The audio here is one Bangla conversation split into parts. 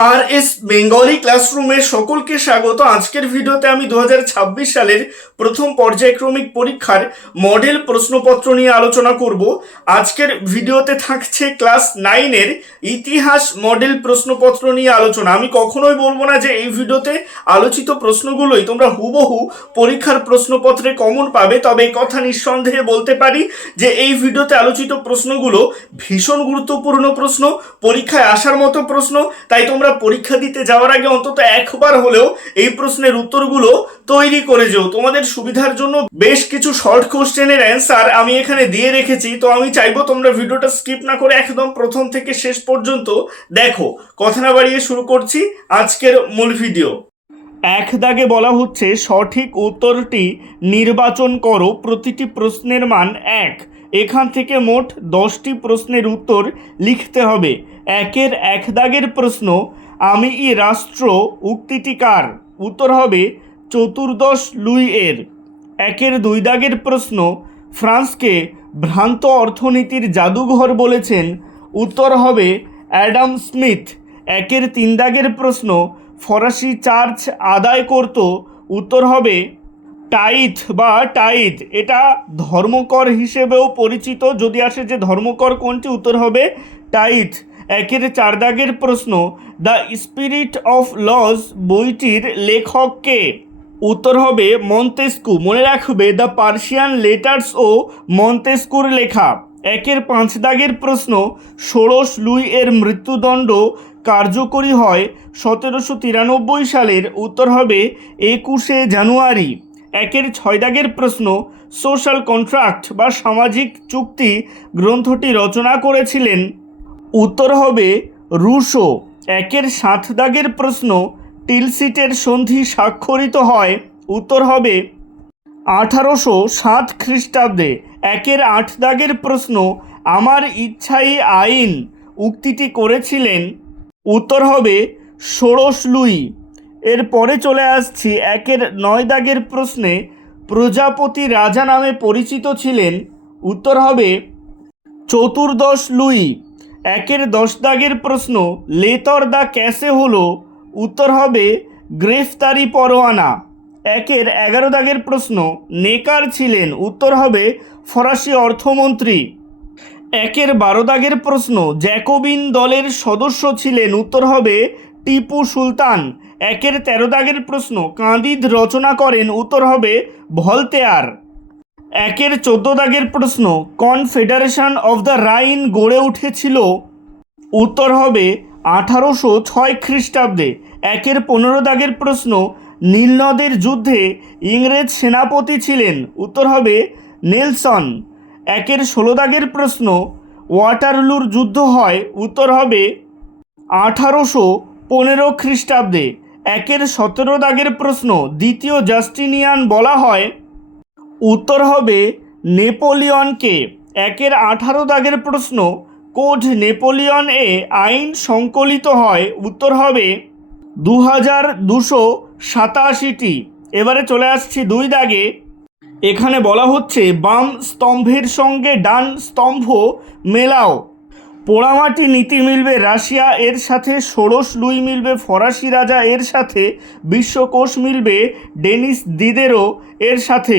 আর এস বেঙ্গলি ক্লাসরুমে সকলকে স্বাগত। আজকের ভিডিওতে আমি 2026 সালের প্রথম পর্যায়ক্রমিক পরীক্ষার মডেল প্রশ্নপত্র নিয়ে আলোচনা করব। আজকের ভিডিওতে থাকছে ক্লাস 9-এর ইতিহাস মডেল প্রশ্নপত্র নিয়ে আলোচনা। আমি কখনোই বলবো না যে এই ভিডিওতে আলোচিত প্রশ্নগুলোই তোমরা হুবহু পরীক্ষার প্রশ্নপত্রে কমন পাবে, তবে এই কথা নিঃসন্দেহে বলতে পারি যে এই ভিডিওতে আলোচিত প্রশ্নগুলো ভীষণ গুরুত্বপূর্ণ প্রশ্ন, পরীক্ষায় আসার মতো প্রশ্ন। তাই তোমরা পরীক্ষা দিতে যাওয়ার আগে অন্তত একবার হলেও এই প্রশ্নের উত্তরগুলো তৈরি করে যেও। তোমাদের সুবিধার জন্য বেশ কিছু শর্ট কোশ্চেনের অ্যান্সার আমি এখানে দিয়ে রেখেছি, তো আমি চাইবো তোমরা ভিডিওটা স্কিপ না করে একদম প্রথম থেকে শেষ পর্যন্ত দেখো। কথা না বাড়িয়ে শুরু করছি আজকের মূল ভিডিও। এক দাগে বলা হচ্ছে সঠিক উত্তরটি নির্বাচন করো, প্রতিটি প্রশ্নের মান 1। এখান থেকে মোট 10টি প্রশ্নের উত্তর লিখতে হবে। একের এক দাগের প্রশ্ন, আমি ই রাষ্ট্র উক্তিটি কার? উত্তর হবে চতুর্দশ লুই এর। একের দুই দাগের প্রশ্ন, ফ্রান্সকে ভ্রান্ত অর্থনীতির জাদুঘর বলেছেন? উত্তর হবে অ্যাডাম স্মিথ। একের তিন দাগের প্রশ্ন, ফরাসি চার্চ আদায় করত? উত্তর হবে টাইথ বা টাইদ। এটা ধর্মকর হিসেবেও পরিচিত, যদি আসে যে ধর্মকর কোনটি, উত্তর হবে টাইথ। একের চার দাগের প্রশ্ন, দ্য স্পিরিট অফ লজ বইটির লেখক কে? উত্তর হবে মন্তেস্কু। মনে রাখবে দ্য পার্সিয়ান লেটার্স ও মন্তেস্কুর লেখা। একের পাঁচ দাগের প্রশ্ন, ষোড়শ লুই এর মৃত্যুদণ্ড কার্যকরী হয় 1793 সালের? উত্তর হবে 21শে জানুয়ারি। একের ছয় দাগের প্রশ্ন, সোশ্যাল কন্ট্রাক্ট বা সামাজিক চুক্তি গ্রন্থটি রচনা করেছিলেন? উত্তর হবে রুশো। একের সাত দাগের প্রশ্ন, টিলসিটের সন্ধি স্বাক্ষরিত হয়? উত্তর হবে 1807 খ্রিস্টাব্দে। একের আট দাগের প্রশ্ন, আমার ইচ্ছাই আইন উক্তিটি করেছিলেন? উত্তর হবে ষোড়শ লুই। এরপরে চলে আসছি একের নয় দাগের প্রশ্নে, প্রজাপতি রাজা নামে পরিচিত ছিলেন? উত্তর হবে চতুর্দশ লুই। একের দশ দাগের প্রশ্ন, লেতর দা ক্যাসে হলো? উত্তর হবে গ্রেফতারি পরোয়ানা। একের 11 দাগের প্রশ্ন, নেকার ছিলেন? উত্তর হবে ফরাসি অর্থমন্ত্রী। একের 12 দাগের প্রশ্ন, জ্যাকোবিন দলের সদস্য ছিলেন? উত্তর হবে টিপু সুলতান। একের 13 দাগের প্রশ্ন, কাঁদিদ রচনা করেন? উত্তর হবে ভলতেয়ার। একের 14 দাগের প্রশ্ন, কনফেডারেশন অফ দ্য রাইন গড়ে উঠেছিল? উত্তর হবে 1806 খ্রিস্টাব্দে। একের 15 দাগের প্রশ্ন, নীলনদের যুদ্ধে ইংরেজ সেনাপতি ছিলেন? উত্তর হবে নেলসন। একের 16 দাগের প্রশ্ন, ওয়াটারলুর যুদ্ধ হয়? উত্তর হবে 1815 খ্রিস্টাব্দে। একের 17 দাগের প্রশ্ন, দ্বিতীয় জাস্টিনিয়ান বলা হয়? উত্তর হবে নেপোলিয়নকে। একের 18 দাগের প্রশ্ন, কোড নেপোলিয়ন এ আইন সংকলিত হয়? উত্তর হবে 2287টি। এবারে চলে আসছি দুই দাগে। এখানে বলা হচ্ছে বাম স্তম্ভের সঙ্গে ডান স্তম্ভ মেলাও। পোড়ামাটি নীতি মিলবে রাশিয়া এর সাথে, ষোড়শ লুই মিলবে ফরাসি রাজা এর সাথে, বিশ্বকোষ মিলবে ডেনিস দিদেরো এর সাথে।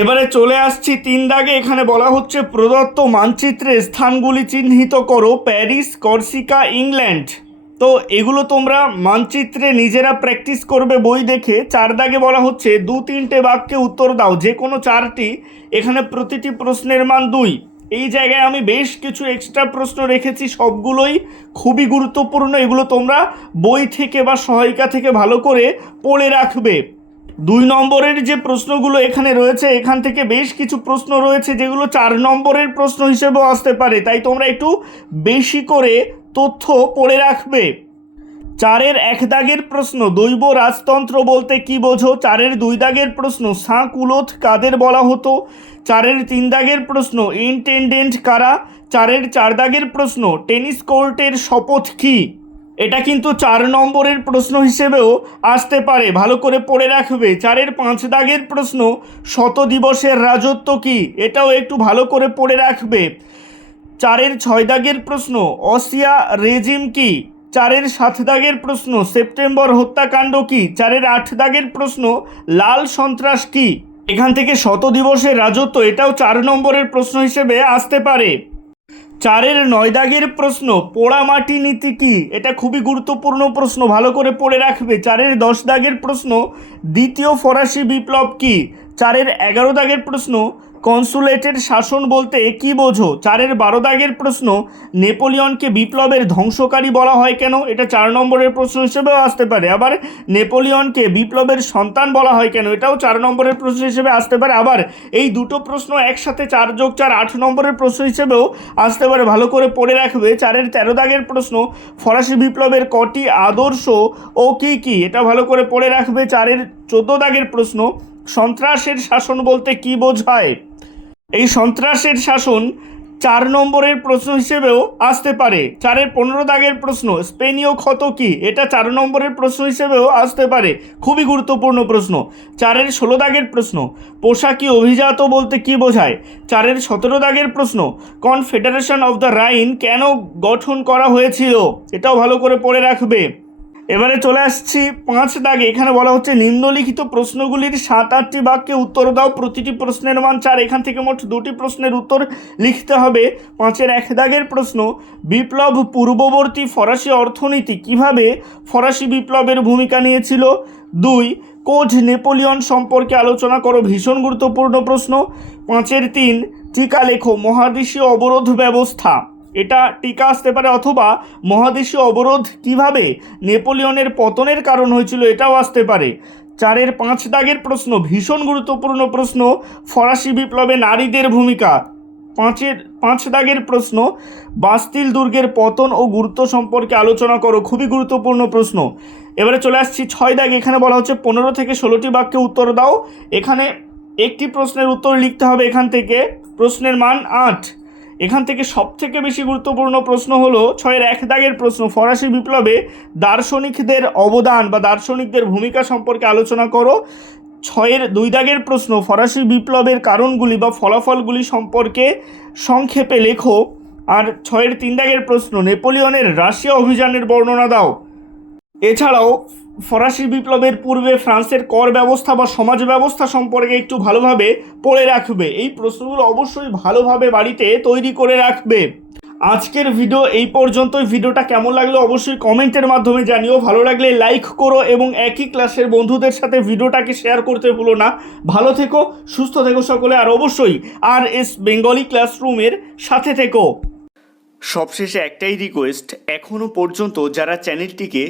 এবারে চলে আসছি তিন দাগে। এখানে বলা হচ্ছে প্রদত্ত মানচিত্রে স্থানগুলি চিহ্নিত করো। Paris, Corsica, England. তো এগুলো তোমরা মানচিত্রে নিজেরা প্র্যাকটিস করবে বই দেখে। চার দাগে বলা হচ্ছে 2-3টে বাক্যে উত্তর দাও, যে কোনো চারটি। এখানে প্রতিটি প্রশ্নের মান 2। এই জায়গায় আমি বেশ কিছু এক্সট্রা প্রশ্ন রেখেছি, সবগুলোই খুবই গুরুত্বপূর্ণ। এগুলো তোমরা বই থেকে বা সহায়িকা থেকে ভালো করে পড়ে রাখবে। 2 নম্বরের যে প্রশ্নগুলো এখানে রয়েছে, এখান থেকে বেশ কিছু প্রশ্ন রয়েছে যেগুলো 4 নম্বরের প্রশ্ন হিসেবেও আসতে পারে, তাই তোমরা একটু বেশি করে তথ্য পড়ে রাখবে। 4-এর 1 দাগের প্রশ্ন, দৈব রাজতন্ত্র বলতে কি বোঝো? 4-এর 2 দাগের প্রশ্ন, শাঁ কুলোথ কাদের বলা হতো? 4-এর 3 দাগের প্রশ্ন, ইনটেন্ডেন্ট কারা? 4-এর 4 দাগের প্রশ্ন, টেনিস কোর্টের শপথ কি? এটা কিন্তু 4 নম্বরের প্রশ্ন হিসেবেও আসতে পারে, ভালো করে পড়ে রাখবে। 4-এর 5 দাগের প্রশ্ন, শত দিবসের রাজত্ব কি? এটাও একটু ভালো করে পড়ে রাখবে। 4-এর 6 দাগের প্রশ্ন, অসিয়া রেজিম কি? 4-এর 7 দাগের প্রশ্ন, সেপ্টেম্বর হত্যাকাণ্ড কি? 4-এর 8 দাগের প্রশ্ন, লাল সন্ত্রাস কি? এখান থেকে শত দিবসের রাজত্ব, এটাও 4 নম্বরের প্রশ্ন হিসেবে আসতে পারে। 4-এর 9 দাগের প্রশ্ন, পোড়ামাটি নীতি কি? এটা খুবই গুরুত্বপূর্ণ প্রশ্ন, ভালো করে পড়ে রাখবে। 4-এর 10 দাগের প্রশ্ন, দ্বিতীয় ফরাসি বিপ্লব কি? 4-এর 11 দাগের প্রশ্ন, কনসুলেটের শাসন বলতে কি বোঝো? 4-এর 12 দাগের প্রশ্ন, নেপোলিয়নকে বিপ্লবের ধ্বংসকারী বলা হয় কেন? এটা 4 নম্বরের প্রশ্ন হিসেবেও আসতে পারে। আবার নেপোলিয়নকে বিপ্লবের সন্তান বলা হয় কেন? এটাও 4 নম্বরের প্রশ্ন হিসেবে আসতে পারে। আবার এই দুটো প্রশ্ন একসাথে 4 যোগ 4 8 নম্বরের প্রশ্ন হিসেবেও আসতে পারে, ভালো করে পড়ে রাখবে। 4-এর 13 দাগের প্রশ্ন, ফরাসি বিপ্লবের কটি আদর্শ ও কি কি? এটা ভালো করে পড়ে রাখবে। 4-এর 14 দাগের প্রশ্ন, সন্ত্রাসের শাসন বলতে কি বোঝায়? এই সন্ত্রাসের শাসন 4 নম্বরের প্রশ্ন হিসেবেও আসতে পারে। 4-এর 15 দাগের প্রশ্ন, স্পেনীয় ক্ষত কি? এটা 4 নম্বরের প্রশ্ন হিসেবেও আসতে পারে, খুবই গুরুত্বপূর্ণ প্রশ্ন। 4-এর 16 দাগের প্রশ্ন, পোশাকি অভিজাত বলতে কি বোঝায়? 4-এর 17 দাগের প্রশ্ন, কনফেডারেশন অফ দ্য রাইন কেন গঠন করা হয়েছিল? এটাও ভালো করে পড়ে রাখবে। এবারে চলে আসছি 5 দাগে। এখানে বলা হচ্ছে নিম্নলিখিত প্রশ্নগুলির 7-8টি বাক্যে উত্তর দাও, প্রতিটি প্রশ্নের মান 4। এখান থেকে মোট 2টি প্রশ্নের উত্তর লিখতে হবে। 5-এর 1 দাগের প্রশ্ন, বিপ্লব পূর্ববর্তী ফরাসি অর্থনীতি কিভাবে ফরাসি বিপ্লবের ভূমিকা নিয়েছিল? 2, কোড নেপোলিয়ন সম্পর্কে আলোচনা করো, ভীষণ গুরুত্বপূর্ণ প্রশ্ন। 5-এর 3, টিকা লেখো, মহাদেশীয় অবরোধ ব্যবস্থা। এটা টিকা আসতে পারে, অথবা মহাদেশীয় অবরোধ কিভাবে নেপোলিয়নের পতনের কারণ হয়েছিল, এটাও আসতে পারে। 4-এর 5 দাগের প্রশ্ন, ভীষণ গুরুত্বপূর্ণ প্রশ্ন, ফরাসি বিপ্লবে নারীদের ভূমিকা। 5-এর 5 দাগের প্রশ্ন, বাস্তিল দুর্গের পতন ও গুরুত্ব সম্পর্কে আলোচনা করো, খুবই গুরুত্বপূর্ণ প্রশ্ন। এবারে চলে আসছি 6 দাগে। এখানে বলা হচ্ছে 15 থেকে 16টি বাক্যে উত্তর দাও। এখানে একটি প্রশ্নের উত্তর লিখতে হবে। এখান থেকে প্রশ্নের মান 8। এখান থেকে সবথেকে বেশি গুরুত্বপূর্ণ প্রশ্ন হলো 6-এর 1 দাগের প্রশ্ন, ফরাসি বিপ্লবে দার্শনিকদের অবদান বা দার্শনিকদের ভূমিকা সম্পর্কে আলোচনা করো। 6-এর 2 দাগের প্রশ্ন, ফরাসি বিপ্লবের কারণগুলি বা ফলাফলগুলি সম্পর্কে সংক্ষেপে লেখো। আর 6-এর 3 দাগের প্রশ্ন, নেপোলিয়নের রাশিয়া অভিযানের বর্ণনা দাও। এছাড়াও ফরাসি বিপ্লবের পূর্বে ফ্রান্সের কর ব্যবস্থা বা সমাজ ব্যবস্থা সম্পর্কে একটু ভালোভাবে পড়ে রাখবে। এই প্রশ্নগুলো অবশ্যই ভালোভাবে বাড়িতে তৈরি করে রাখবে। আজকের ভিডিও এই পর্যন্তই। ভিডিওটা কেমন লাগলো অবশ্যই কমেন্টের মাধ্যমে জানিও। ভালো লাগলে লাইক করো এবং একই ক্লাসের বন্ধুদের সাথে ভিডিওটাকে শেয়ার করতে ভুলো না। ভালো থেকো, সুস্থ থেকো সকলে, আর অবশ্যই RS বেঙ্গলি ক্লাসরুমের সাথে থেকো। সবশেষে একটাই রিকোয়েস্ট, এখনও পর্যন্ত যারা চ্যানেলটিকে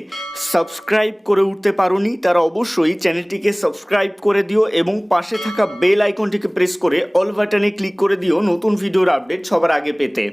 সাবস্ক্রাইব করে উঠতে পারোনি তারা অবশ্যই চ্যানেলটিকে সাবস্ক্রাইব করে দিও এবং পাশে থাকা বেল আইকনটিকে প্রেস করে অল বাটনে ক্লিক করে দিও নতুন ভিডিওর আপডেট সবার আগে পেতে।